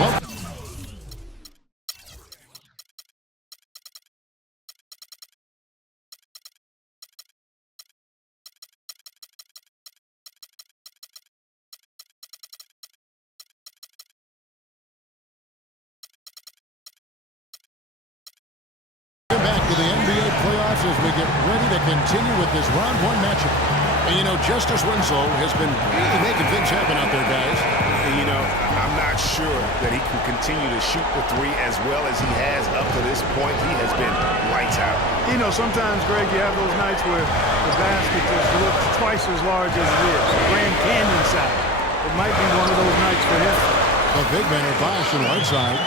Well, back to the NBA playoffs as we get ready to continue with this round one matchup. And you know, Justice Winslow has been really making things happen out there, guys. And you know, I'm not sure that he can continue to shoot the three as well as he has up to this point. He has been lights out. You know, sometimes, Greg, you have those nights where the basket just looks twice as large as it is. Grand Canyon size. It might be one of those nights for him. The big men are Bosh and Whiteside.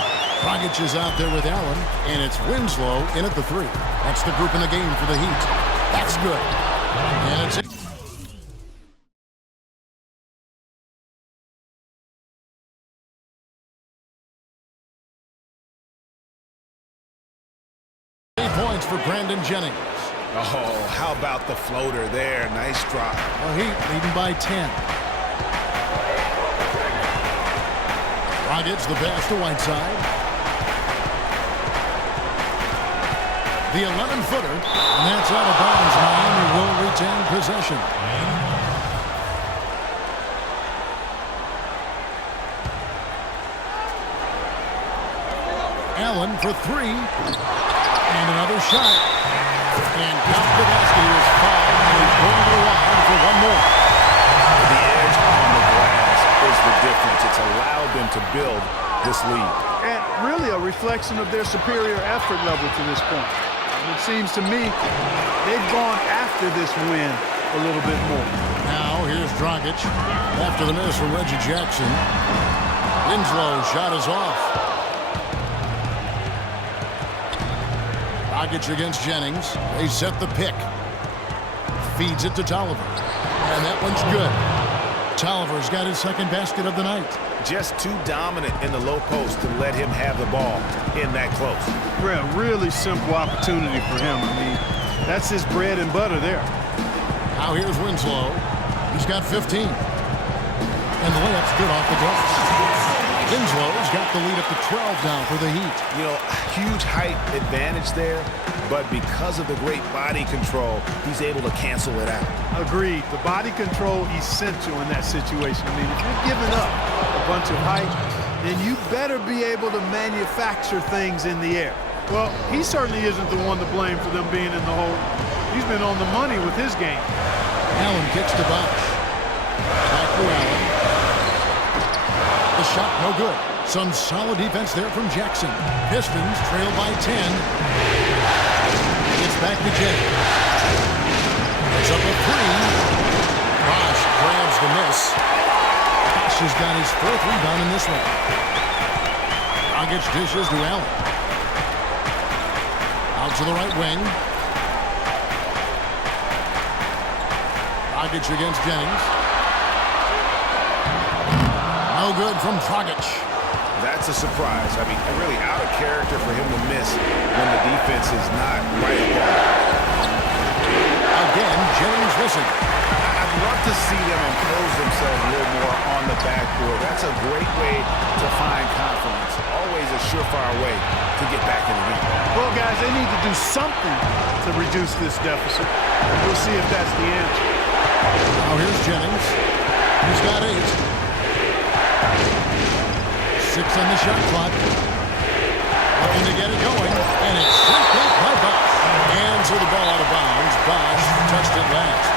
Dragic is out there with Allen, and it's Winslow in at the three. That's the group in the game for the Heat. That's good. And it's 8 points for Brandon Jennings. Oh, how about the floater there? Nice drop. The Heat leading by 10. Dragic the pass to Whiteside. The 11-footer, and that's out of bounds. Miami will retain possession. Allen for three. And another shot. And count the basket. He was fouled, and he's going to the line for one more. The edge on the glass is the difference. It's allowed them to build this lead. And really a reflection of their superior effort level to this point. It seems to me they've gone after this win a little bit more. Now here's Dragic after the miss from Reggie Jackson. Winslow's shot is off. Dragic against Jennings. They set the pick. Feeds it to Tolliver. And that one's good. Tolliver's got his second basket of the night. Just too dominant in the low post to let him have the ball in that close. Really simple opportunity for him. I mean, that's his bread and butter there. Now here's Winslow. He's got 15. And the layup's good off the glass. Winslow's got the lead up to 12 now for the Heat. You know, huge height advantage there, but because of the great body control, he's able to cancel it out. Agreed. The body control essential in that situation. I mean, if you're giving up a bunch of height, then you better be able to manufacture things in the air. Well, he certainly isn't the one to blame for them being in the hole. He's been on the money with his game. Allen kicks to Bosh. Back to Allen. The shot no good. Some solid defense there from Jackson. Pistons trail by 10. It's back to Jennings. It's up a three. Bosh grabs the miss. Bosh has got his fourth rebound in this one. Dragic dishes to Allen. Out to the right wing. Dragic against Jennings. No good from Dragic. That's a surprise. I mean, really out of character for him to miss when the defense is not right upon. Again, Jennings missing. I'd love to see them impose themselves a little more on the backboard. That's a great way to find confidence. Always a surefire way to get back in the lead. Well, guys, they need to do something to reduce this deficit. We'll see if that's the answer. Now here's Jennings. He's got 8. 6 on the shot clock. Looking to get it going. And it's slipped up by Bosh. And so the ball out of bounds. Bosh touched it last.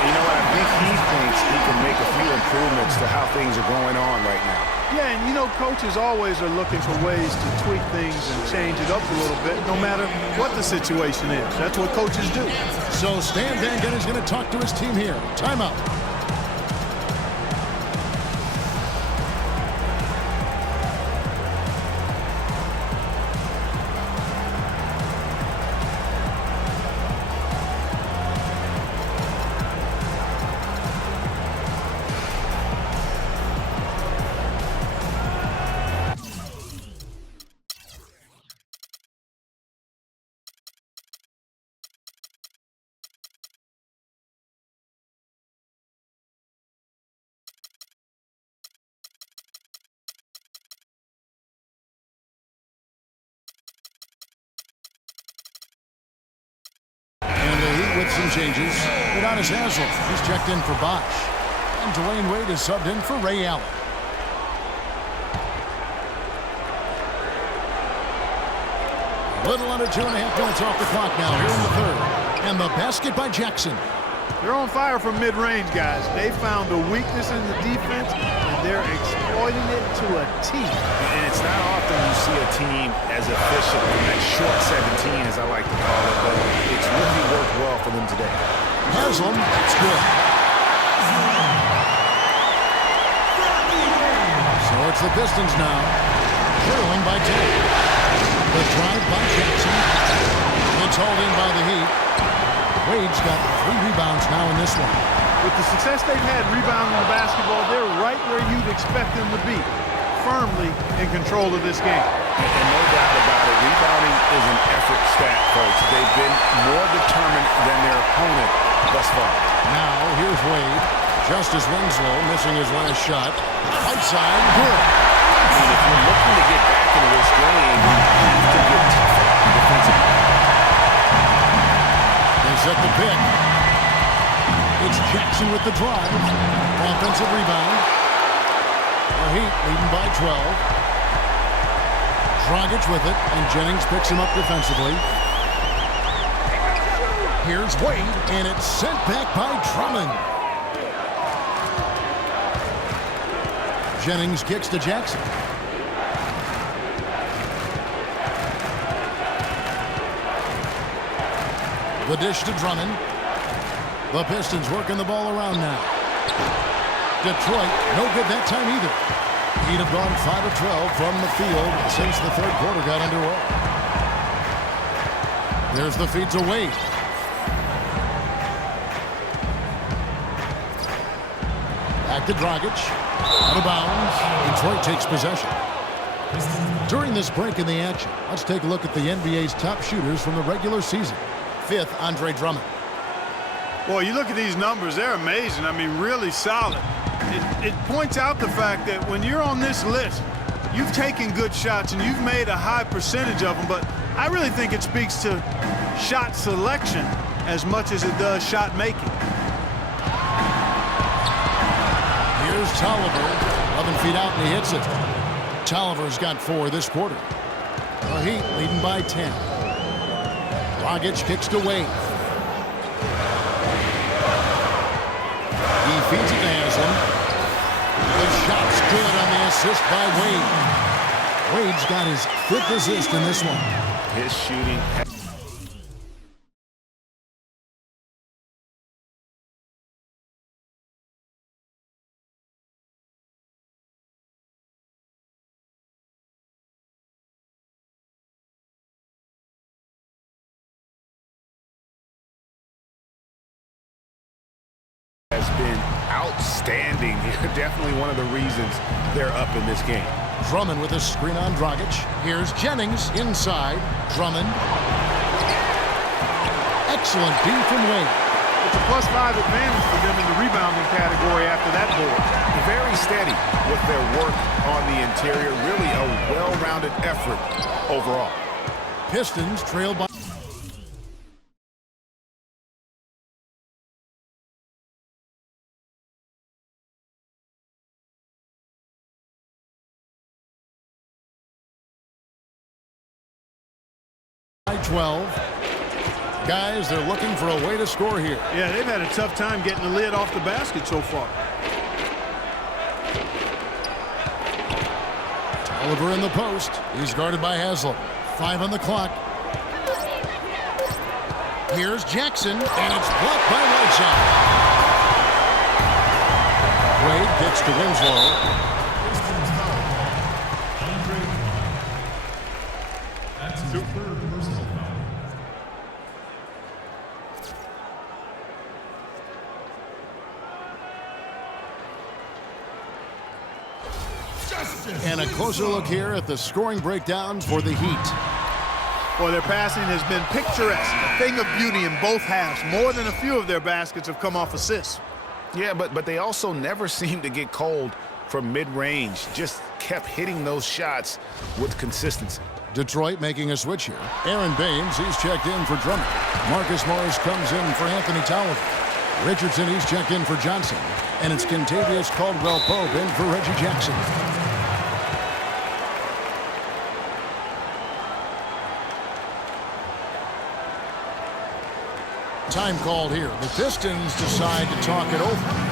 You know what? I think he thinks he can make a few improvements to how things are going on right now. Yeah, and you know, coaches always are looking for ways to tweak things and change it up a little bit, no matter what the situation is. That's what coaches do. So Stan Van Gundy's going to talk to his team here. Timeout. with some changes. Udonis Haslem, he's checked in for Bosch. And Dwayne Wade is subbed in for Ray Allen. A little under 2.5 minutes off the clock now here in the third. And the basket by Jackson. They're on fire from mid-range, guys. They found a weakness in the defense, and they're exploiting it to a T. And it's not often you see a team as efficient in that short 17, as I like to call it, but it's really worked well for them today. Haslem, that's good. So it's the Pistons now, trailing by 10. The drive by Jackson. It's hauled in by the Heat. Wade's got 3 rebounds now in this one. With the success they've had rebounding the basketball, they're right where you'd expect them to be, firmly in control of this game. And no doubt about it, rebounding is an effort stat, folks. They've been more determined than their opponent thus far. Now, here's Wade. Justice Winslow missing his last shot. Right side, good. I mean, if you're looking to get back into this game, you have to get tougher defensively. They set the pick. It's Jackson with the drive. Offensive rebound. The Heat leading by 12. Dragic with it, and Jennings picks him up defensively. Here's Wade, and it's sent back by Drummond. Jennings kicks to Jackson. The dish to Drummond. The Pistons working the ball around now. Detroit, no good that time either. He'd have gone 5 of 12 from the field since the third quarter got underway. There's the feed to Wade. Back to Dragic. Out of bounds. Detroit takes possession. During this break in the action, let's take a look at the NBA's top shooters from the regular season. 5th, Andre Drummond. Boy, you look at these numbers, they're amazing. I mean, really solid. It points out the fact that when you're on this list, you've taken good shots and you've made a high percentage of them, but I really think it speaks to shot selection as much as it does shot making. Here's Tolliver, 11 feet out, and he hits it. Tolliver's got 4 this quarter. The Heat leading by 10. Dragic kicks to Wade. He feeds it to Haslem. The shot's good on the assist by Wade. Wade's got his 5th assist in this one. His shooting. Has been outstanding. Definitely one of the reasons they're up in this game. Drummond with a screen on Dragic. Here's Jennings inside. Drummond. Excellent D from Wade. It's a +5 advantage for them in the rebounding category after that board. Very steady with their work on the interior. Really a well-rounded effort overall. Pistons trail by 12. Guys, they're looking for a way to score here. Yeah, they've had a tough time getting the lid off the basket so far. Oliver in the post. He's guarded by Haslem. 5 on the clock. Here's Jackson, and it's blocked by Whiteside. Wade gets to Winslow. And a closer look here at the scoring breakdowns for the Heat. Well, their passing has been picturesque, a thing of beauty in both halves. More than a few of their baskets have come off assists. Yeah, but they also never seem to get cold from mid-range. Just kept hitting those shots with consistency. Detroit making a switch here. Aaron Baines, he's checked in for Drummond. Marcus Morris comes in for Anthony Tolliver. Richardson, he's checked in for Johnson. And it's Kentavious Caldwell-Pope in for Reggie Jackson. Time called here. The Pistons decide to talk it over.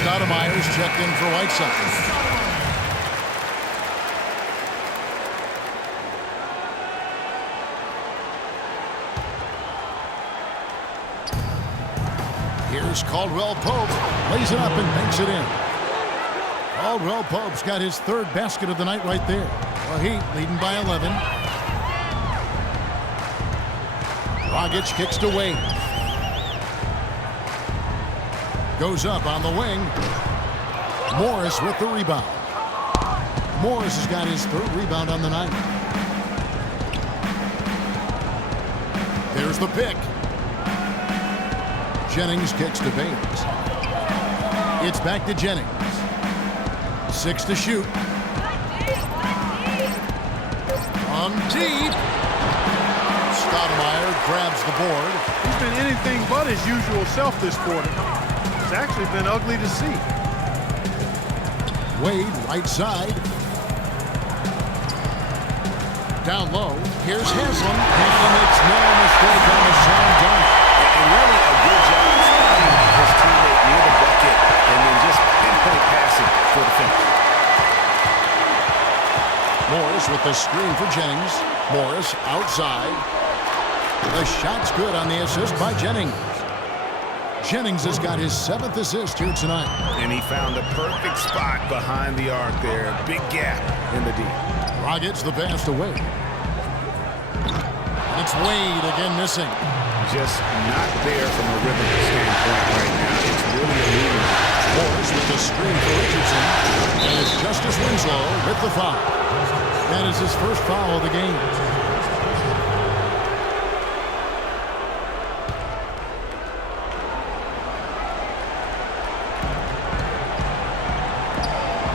Stoudemire's checked in for Whiteside. Here's Caldwell-Pope. Lays it up and banks it in. Caldwell-Pope's got his third basket of the night right there. The Heat leading by 11. Dragic kicks to Wade. Goes up on the wing. Morris with the rebound. Morris has got his third rebound on the night. There's the pick. Jennings kicks to Baines. It's back to Jennings. 6 to shoot. From deep. Stoudemire grabs the board. He's been anything but his usual self this quarter. It's actually been ugly to see. Wade, right side. Down low. Here's Haslam. And he makes no mistake on the slam dunk. And really a good job stopping his teammate near the bucket and then just pinpoint passing for the finish. Morris with the screen for Jennings. Morris outside. The shot's good on the assist by Jennings. Jennings has got his 7th assist here tonight. And he found the perfect spot behind the arc there. Big gap in the D. Dragic the pass to Wade. And it's Wade again missing. Just not there from a rhythm standpoint right now. It's really a lead. Morris with the screen for Richardson. And it's Justice Winslow with the foul. That is his first foul of the game.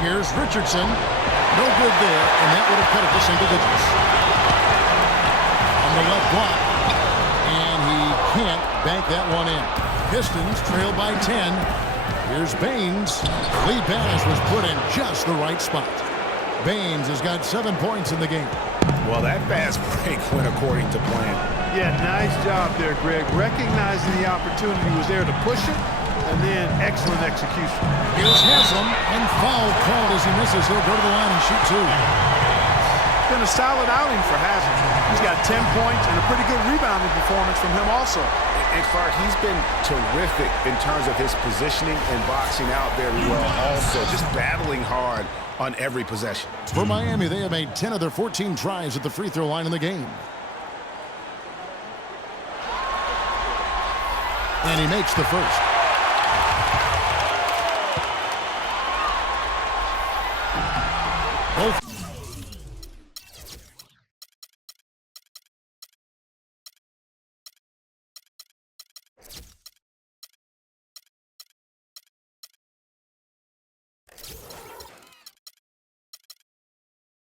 Here's Richardson. No good there, and that would have cut it to single digits. On the left block. And he can't bank that one in. Pistons trail by 10. Here's Baines. The lead pass was put in just the right spot. Baines has got 7 points in the game. Well, that fast break went according to plan. Yeah, nice job there, Greg. Recognizing the opportunity was there to push it, and then excellent execution. Here's Haslam, and foul called as he misses. He'll go to the line and shoot 2. It's been a solid outing for Haslam. He's got 10 points and a pretty good rebounding performance from him also. And Clark, he's been terrific in terms of his positioning and boxing out very well also, just battling hard on every possession. For Miami, they have made 10 of their 14 tries at the free throw line in the game. And he makes the first. Both.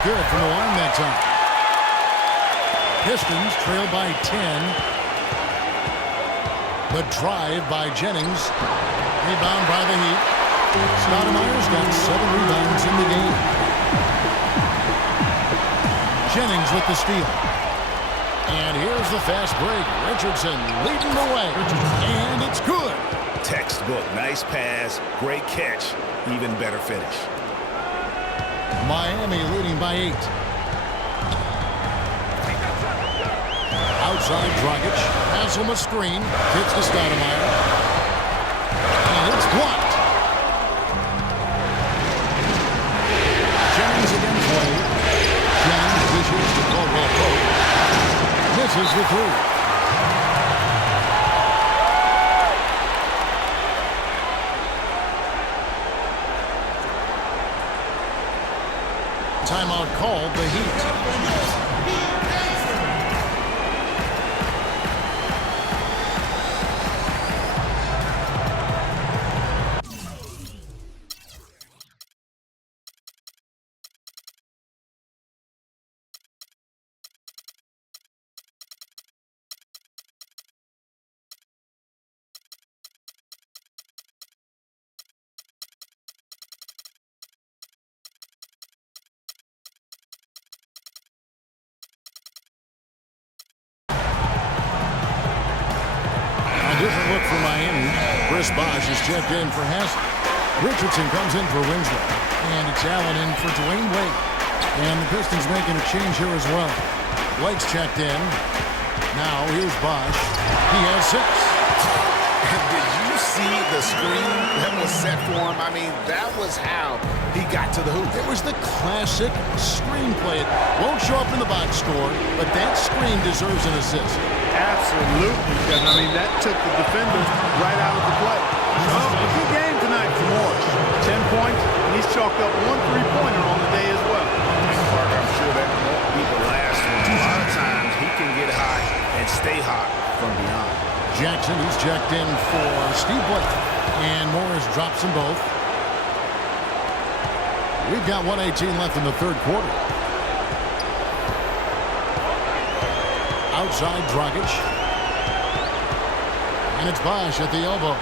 Good from the line that time. Pistons trail by 10. The drive by Jennings. Rebound by the Heat. Stoudemire's got 7 rebounds in the game. Jennings with the steal. And here's the fast break. Richardson leading the way. And it's good. Textbook. Nice pass, great catch, even better finish. Miami leading by 8. Outside Dragic. Has him a screen. Kicks to Stoudemire. And it's blocked. Jennings again played. Jennings dishes to Caldwell Pope. Misses the 3. Timeout called the Heat. Different look for Miami. Chris Bosh is checked in for Haslett. Richardson comes in for Winslow. And it's Allen in for Dwayne Wade. And the Pistons making a change here as well. Blake's checked in. Now here's Bosh. He has 6. Did you see the screen that was set for him? I mean, that was how he got to the hoop. It was the classic screenplay. It won't show up in the box score, but that screen deserves an assist. Absolutely, because, I mean, that took the defender right out of the play. Well, a good game tonight for Morris. 10 points, and he's chalked up 1 3-pointer on the day as well. And Parker, I'm sure that won't be the last one. A lot of times he can get hot and stay hot from beyond. Jackson, he's checked in for Steve Blake. And Morris drops them both. We've got 1:18 left in the third quarter. Outside Dragic. And it's Bosh at the elbow.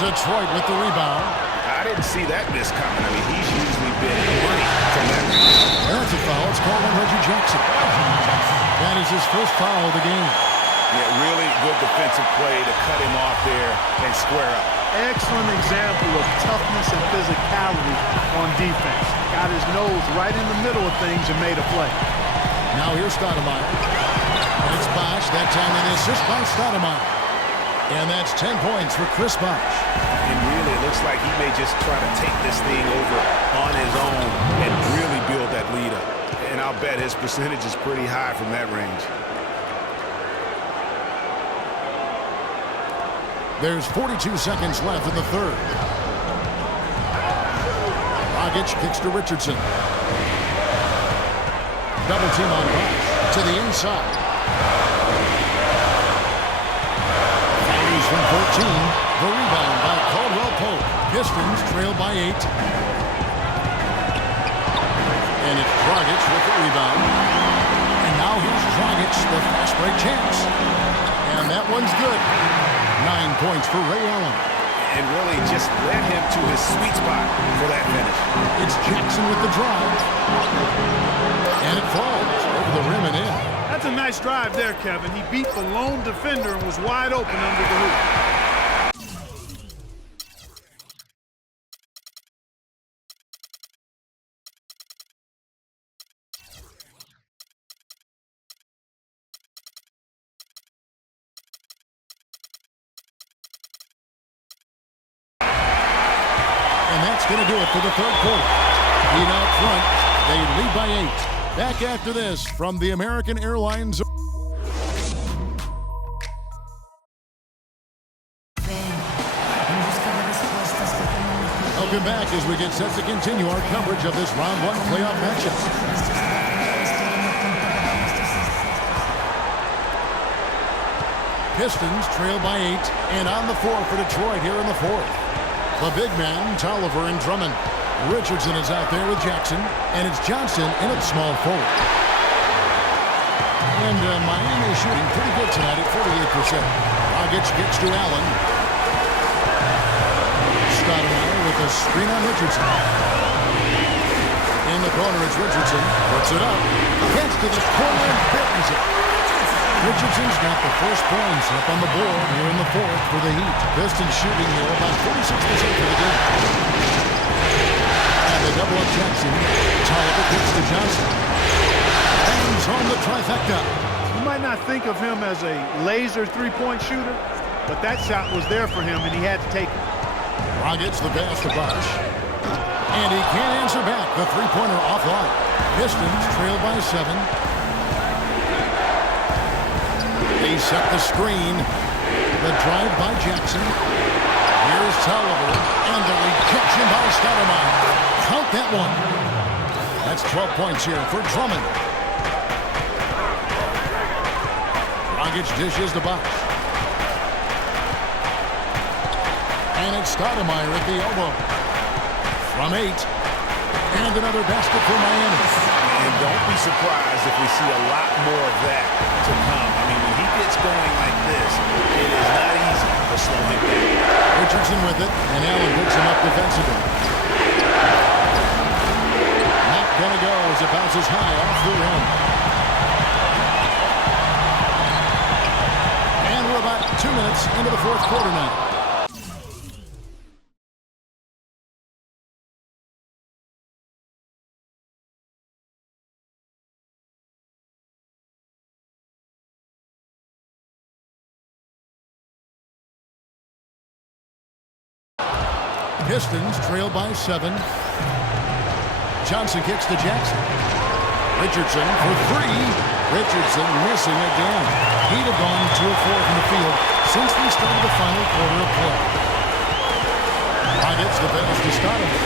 Detroit with the rebound. I didn't see that miss coming. I mean, he's usually been money from that range. That's a foul. It's called on Reggie Jackson. That is his first foul of the game. Yeah, really good defensive play to cut him off there and square up. Excellent example of toughness and physicality on defense. Got his nose right in the middle of things and made a play. Now here's Stoudemire. And it's Bosh. That time an assist by Stoudemire. And that's 10 points for Chris Bosh. And really, it looks like he may just try to take this thing over on his own and really build that lead up. And I'll bet his percentage is pretty high from that range. There's 42 seconds left in the third. Dragic kicks to Richardson. Double team on Bosh to the inside. Fires from 14. The rebound by Caldwell Pope. Pistons trail by 8. And it's Dragic with the rebound. And now here's Dragic, the fast break chance. And that one's good. 9 points for Ray Allen. And really just led him to his sweet spot for that finish. It's Jackson with the drive. And it falls over the rim and in. That's a nice drive there, Kevin. He beat the lone defender and was wide open under the hoop. That's going to do it for the third quarter. Heat out front. They lead by 8. Back after this from the American Airlines. Welcome back as we get set to continue our coverage of this round 1 playoff matchup. Pistons trail by 8 and on the floor for Detroit here in the fourth. The big man, Tolliver and Drummond. Richardson is out there with Jackson, and it's Johnson in at small forward. And Miami is shooting pretty good tonight at 48%. Dragic gets to Allen. Stoudemire with a screen on Richardson. In the corner, it's Richardson. Puts it up. Gets to the corner and buries it. Richardson's got the first points up on the board here in the fourth for the Heat. Pistons shooting here about 46% for the game. And they double up Jackson. Tolliver kicks to Johnson. Bangs home the trifecta. You might not think of him as a laser three-point shooter, but that shot was there for him, and he had to take it. Rockets the pass to Bosh. And he can't answer back. The three-pointer offline. Pistons trail by 7. They set the screen. The drive by Jackson. Here's Tolliver. And the rejection by Stoudemire. Count that one. That's 12 points here for Drummond. Rockets dishes the box. And it's Stoudemire at the elbow. From 8. And another basket for Miami. And don't be surprised if we see a lot more of that to come. I mean, when he gets going like this, it is not easy to slow him down. Richardson with it, and Allen picks him up defensively. Not gonna go as it bounces high off the rim. And we're about 2 minutes into the fourth quarter now. Pistons trail by 7. Johnson kicks to Jackson. Richardson for 3. Richardson missing again. He'd have gone 2 of 4 from the field since we started the final quarter of play. Rockets the pass to Stoudemire.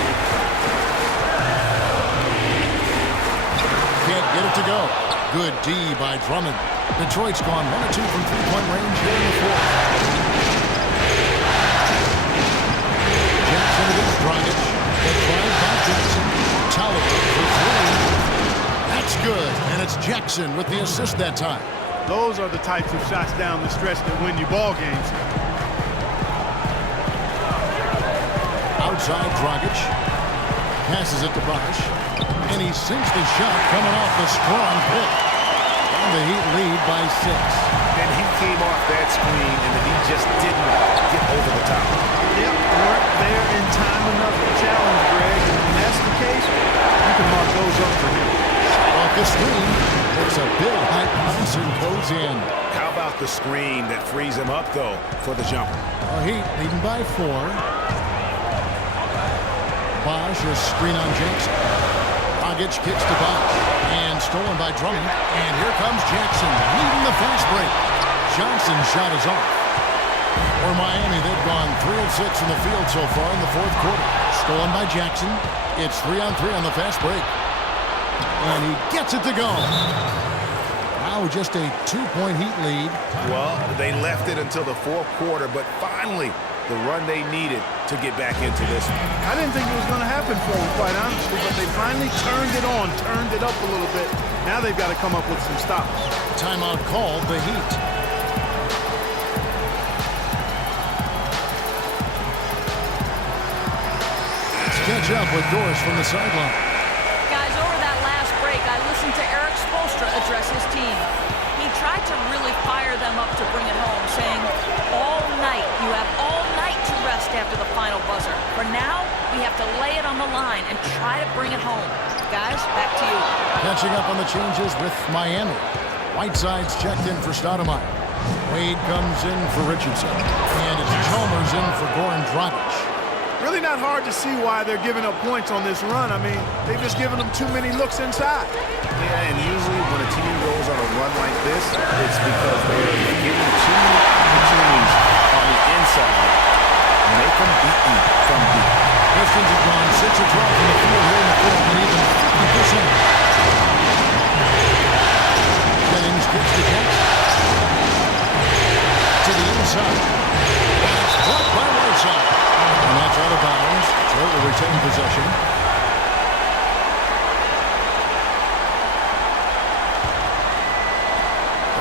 Can't get it to go. Good D by Drummond. Detroit's gone 1 of 2 from three-point range here in the fourth. Jackson against Dragic. The drive by Jackson. Tolliver for 3. That's good. And it's Jackson with the assist that time. Those are the types of shots down the stretch that win you ball games. Outside Dragic. Passes it to Bosh. And he sinks the shot coming off the strong pick. And the Heat lead by 6. And he came off that screen, and the Heat just didn't get over the top. Yep, weren't there in time enough to challenge Greg, and when that's the case, you can mark those up for him. Off the screen, there's a big high pass and goes in. How about the screen that frees him up, though, for the jumper? Heat leading by 4. Bosh a screen on Jackson. Dragic kicks to Bosh. And stolen by Drummond. And here comes Jackson leading the fast break. Johnson's shot is off. For Miami, they've gone 3 of 6 from the field so far in the fourth quarter. Stolen by Jackson. It's 3-on-3 on the fast break. And he gets it to go. Now just a 2-point Heat lead. Well, they left it until the fourth quarter, but finally the run they needed to get back into this one. I didn't think it was going to happen for them, quite honestly, but they finally turned it on, turned it up a little bit. Now they've got to come up with some stops. Timeout called, the Heat. Let's catch up with Doris from the sideline. Guys, over that last break, I listened to Eric Spoelstra address his team. He tried to really fire them up to bring it home, saying, all night, you have all night to rest after the final buzzer. For now, we have to lay it on the line and try to bring it home. Guys, back to you. Catching up on the changes with Miami. Whiteside's checked in for Stoudemire. Wade comes in for Richardson. And it's Chalmers in for Goran Dragic. Really not hard to see why they're giving up points on this run. I mean, they've just given them too many looks inside. Yeah, and usually when a team goes on a run like this, it's because they're getting too many opportunities on the inside. Make them beat you from deep. Pistons have gone 6 of 12 from the field here in the fourth, and even 50%. Jennings kicks to Jackson. To the inside. That's blocked by Whiteside. And that's out of bounds. Detroit will retain possession.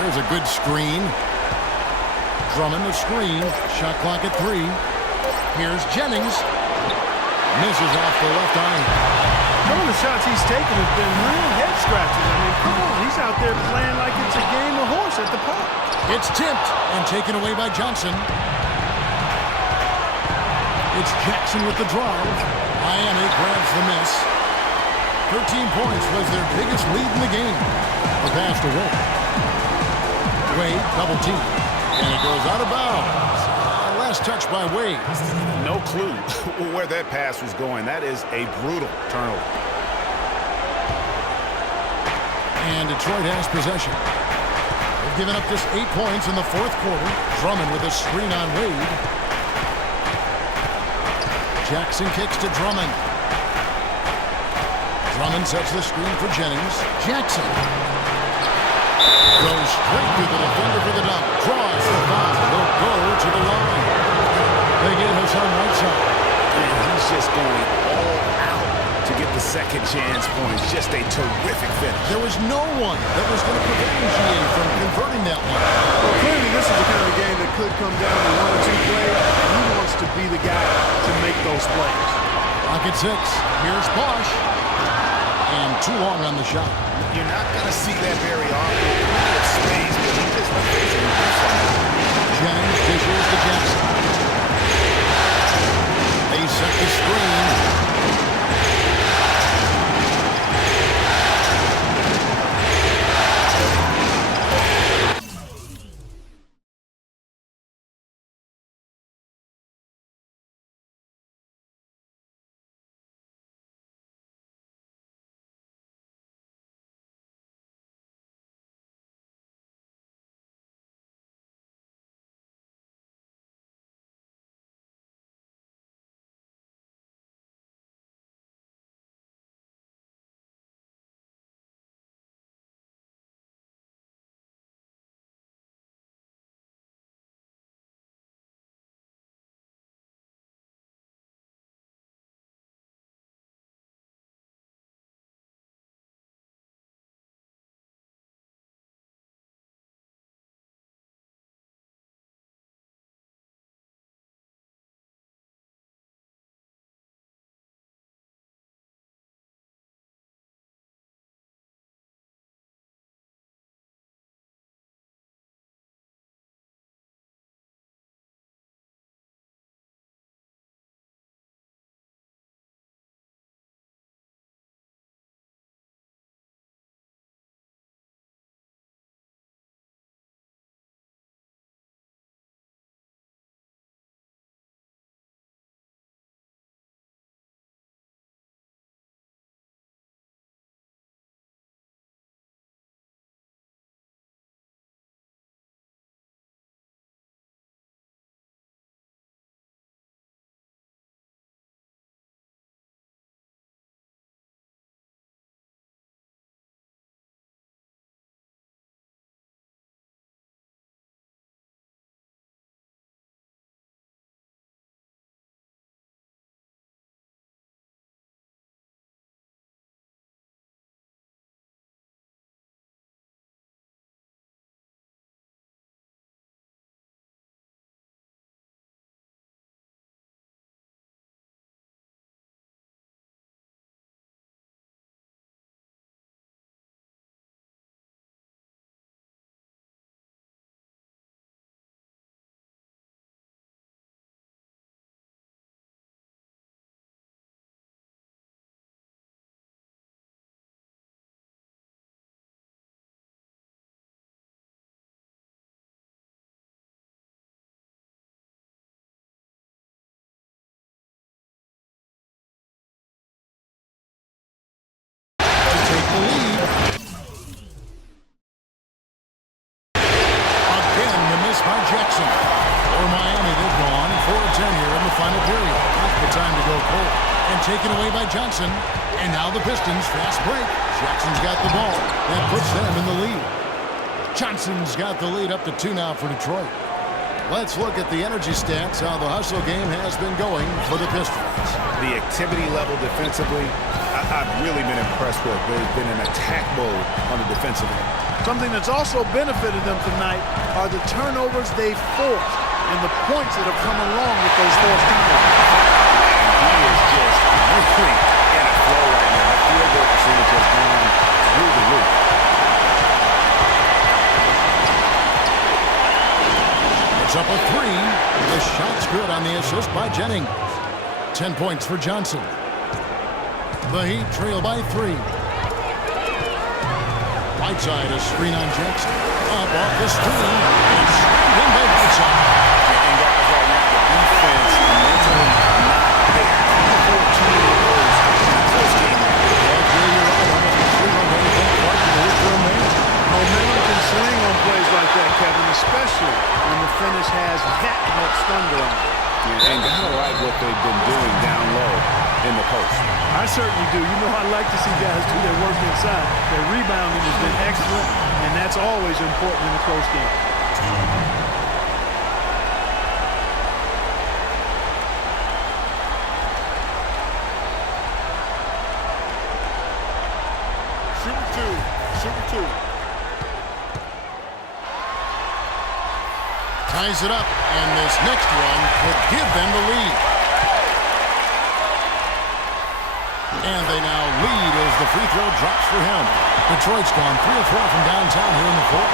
There's a good screen. Drummond the screen. Shot clock at 3. Here's Jennings. Misses off the left iron. Some of the shots he's taken have been real head scratchers. I mean, come on, he's out there playing like it's a game of horse at the park. It's tipped and taken away by Johnson. It's Jackson with the drive. Miami grabs the miss. 13 points was their biggest lead in the game. A pass to Wade. Wade, double team. And it goes out of bounds. Last touch by Wade. No clue where that pass was going. That is a brutal turnover. And Detroit has possession. They've given up just 8 points in the fourth quarter. Drummond with a screen on Wade. Jackson kicks to Drummond. Drummond sets the screen for Jennings. Jackson goes straight to the defender for the dunk. Draws the foul. He'll go to the line. They get Hassan Whiteside. And he's just going all out to get the second chance points. Just a terrific finish. There was no one that was going to prevent UGA from converting that one. Well, clearly this is the kind of game that could come down to 1 or 2 plays. He wants to be the guy to make those plays. Clock at 6. Here's Bosch. And too long on the shot. You're not going to see that very often. Plenty of space, but he just basically do something. Jennings dishes to Jackson. They set the screen. The lead. Again, the miss by Jackson. For Miami, they've gone 4-10 here in the final period. Not the time to go cold. And taken away by Johnson. And now the Pistons, fast break. Jackson's got the ball. That puts them in the lead. Johnson's got the lead up to 2 now for Detroit. Let's look at the energy stats, how the hustle game has been going for the Pistons. The activity level defensively, I've really been impressed with. They've been in attack mode on the defensive end. Something that's also benefited them tonight are the turnovers they've forced and the points that have come along with those forced turnovers. He is just really in a flow right now. by Jennings. 10 points for Johnson. The Heat trail by 3. Whiteside, a screen on Jackson. Up off the screen. And screened in by Whiteside. And guys, right now, the defense mentally not there. 14 goals in the first game. Momentum can swing on plays like that, Kevin, especially when the finish has that much thunder on it. And gotta like what they've been doing down low in the post. I certainly do. You know, I like to see guys do their work inside. Their rebounding has been excellent, and that's always important in a close game. Shoot two. Ties it up, and this next one could give them the lead. And they now lead as the free throw drops for him. Detroit's gone 3 of 4 from downtown here in the fourth.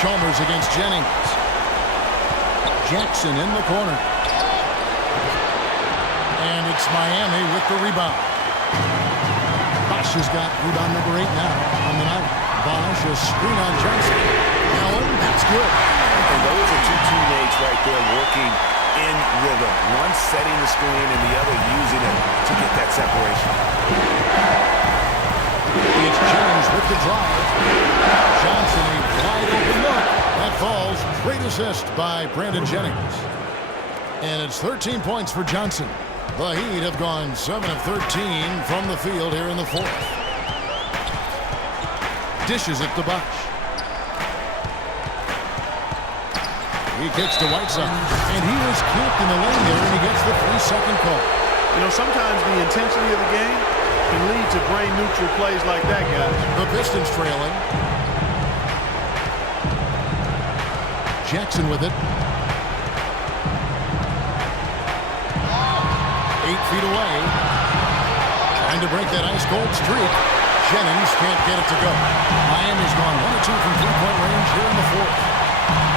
Chalmers against Jennings. Jackson in the corner. And it's Miami with the rebound. Bosch has got rebound number 8 now on the night. Bosch, a screen on Johnson. Allen, that's good. And those are two teammates right there working in rhythm. One setting the screen and the other using it to get that separation. It's Jennings with the drive. Johnson, a wide open look. That falls. Great assist by Brandon Jennings. And it's 13 points for Johnson. The Heat have gone 7 of 13 from the field here in the fourth. Dishes it to Bosch. He kicks to Whiteside. And he was camped in the lane there, and he gets the 3-second call. You know, sometimes the intensity of the game can lead to brain-neutral plays like that, guys. The Pistons trailing. Jackson with it. 8 feet away. Trying to break that ice-cold streak. Jennings can't get it to go. Miami's gone 1 of 2 from three-point range here in the fourth.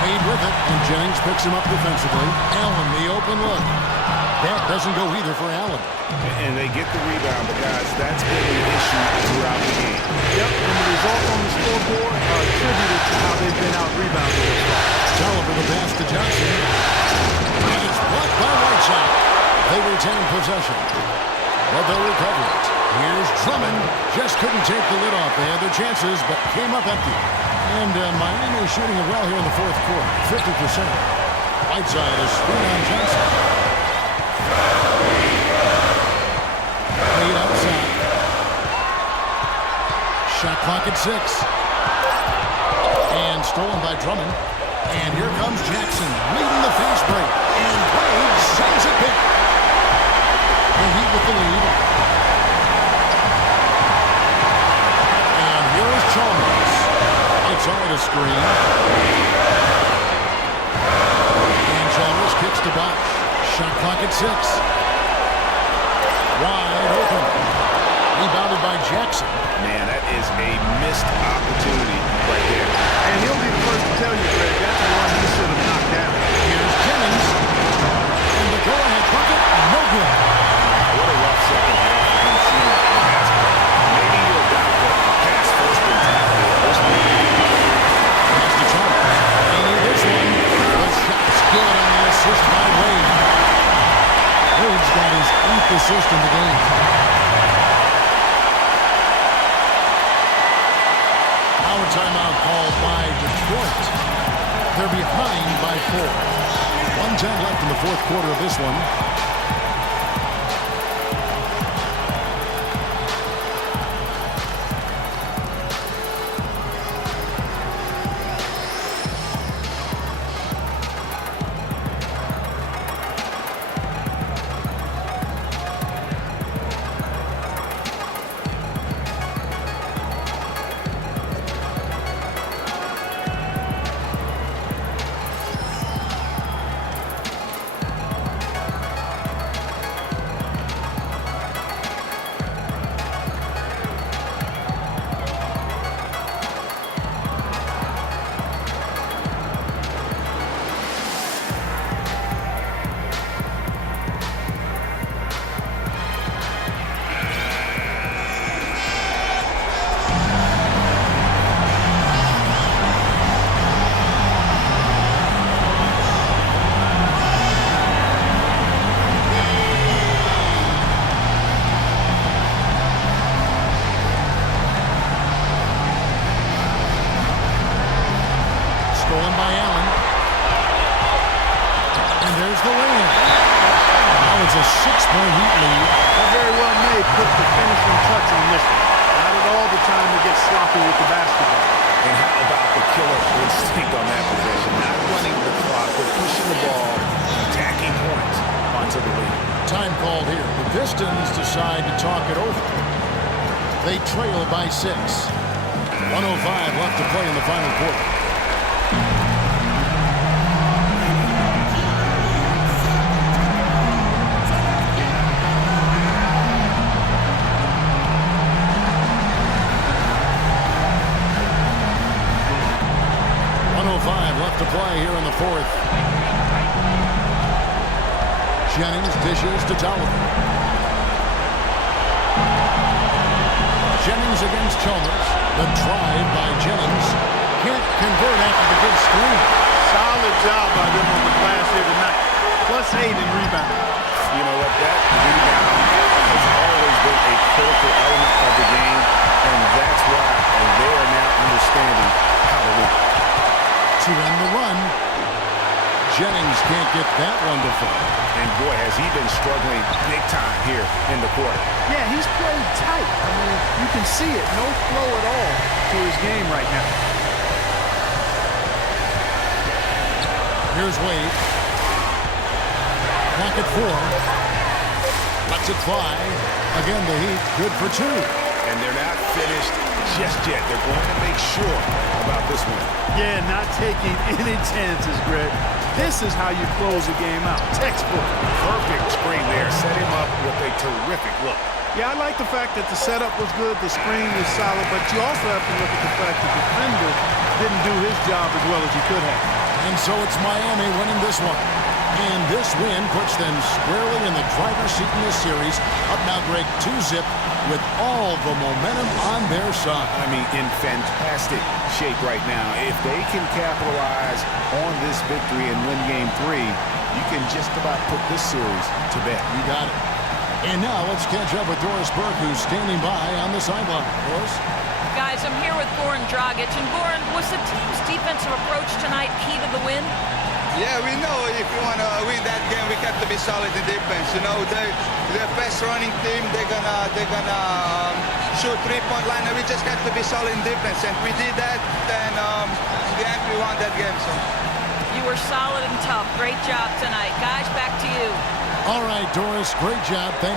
Wade with it, and Jennings picks him up defensively. Allen, the open look. That doesn't go either for Allen. And they get the rebound, but guys, that's been the issue throughout the game. Yep, and the results on the scoreboard are attributed to how they've been out-rebounded this far. Tolliver the pass to Johnson. And it's blocked by Whiteside. They retain possession, but they'll recover it. Here's Drummond. Just couldn't take the lid off. They had their chances, but came up empty. And Miami shooting it well here in the fourth quarter, 50%. Whiteside is screen on Johnson. Lead outside. Shot clock at 6. And stolen by Drummond. And here comes Jackson leading the fast break. And Wade sends it back. The Heat with the lead. And here is Chalmers. Outside a screen. And Chalmers kicks to Bosch. Shot clock at 6. Wide open. Rebounded by Jackson. Man, that is a missed opportunity right there. And he'll be the first to tell you, Greg, that's the one he should have knocked down. Here's Jennings. And the go-ahead bucket, no good. What a rough second half for him shooting the basketball. Maybe you'll doubt that pass first been tackled. Pass to Chalmers. They need this one. The shot's good on the assist by Wade. Wade's got his 8th assist in the game. Now a timeout called by Detroit. They're behind by 4. 1:10 left in the fourth quarter of this one. There's the win. Now it's a 6-point Heat lead. That very well may put the finishing touch on this one. Not at all the time to get sloppy with the basketball. And how about the killer instinct on that possession? Not running the clock, but pushing the ball, tacking points onto the lead. Time called here. The Pistons decide to talk it over. They trail by 6. 1:05 left to play in the final quarter. Left to play here in the fourth. Jennings dishes to Tolliver. Jennings against Chalmers. The drive by Jennings. Can't convert after the good screen. Solid job by them on the glass here tonight. +8 in rebound. You know what? That rebound has always been a critical element of the game, and that's why they are now understanding how to win. To end the run. Jennings can't get that one to fall. And boy, has he been struggling big time here in the quarter. Yeah, he's played tight. I mean, you can see it. No flow at all to his game right now. Here's Wade. Clock at 4. Lets it fly. Again, the Heat good for 2. And they're not finished just yet. They're going to make sure about this one. Yeah, not taking any chances, Greg. This is how you close a game out. Textbook. Perfect screen there. Set him up with a terrific look. Yeah, I like the fact that the setup was good, the screen was solid, but you also have to look at the fact that the defender didn't do his job as well as he could have. And so it's Miami winning this one. And this win puts them squarely in the driver's seat in this series. Up now, Greg, 2-zip with all the momentum on their side. I mean, in fantastic shape right now. If they can capitalize on this victory and win Game 3, you can just about put this series to bed. You got it. And now let's catch up with Doris Burke, who's standing by on the sideline. Doris? Guys, I'm here with Goran Dragic. And Goran, was the team's defensive approach tonight key to the win? Yeah, we know if we want to win that game, we have to be solid in defense. You know, they're best running team. They're gonna shoot 3-point line, and we just have to be solid in defense. And we did that, and in the end, we won that game. So you were solid and tough. Great job tonight, guys. Back to you. All right, Doris. Great job. Thank you.